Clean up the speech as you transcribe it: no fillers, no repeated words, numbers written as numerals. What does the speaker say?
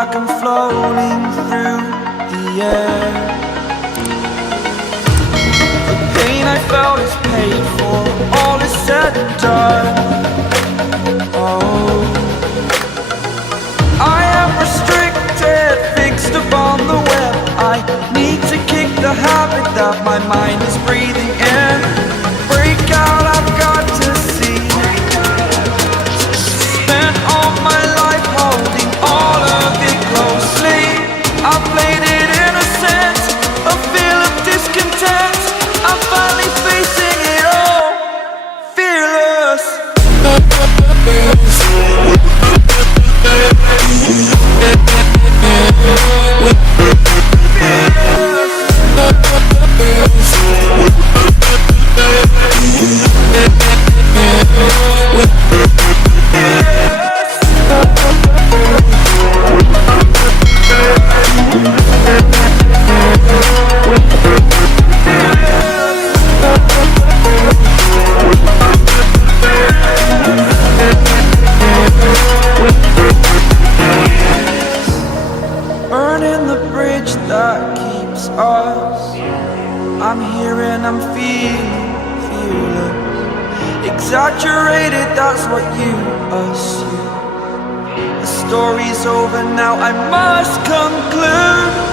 like I'm floating through the air. The pain I felt is paid for, all is said and done. Oh, I am restricted, fixed upon the web. I need to kick the habit that my mind is breathing in. Break out, I've got to see. Spent all my life holding all of it closely. I played it innocent, a feel of discontent. I'm finally facing it all, fearless. Burning the bridge that keeps us. I'm here and I'm feeling fearless. Exaggerated, that's what you assume. The story's over now, I must conclude.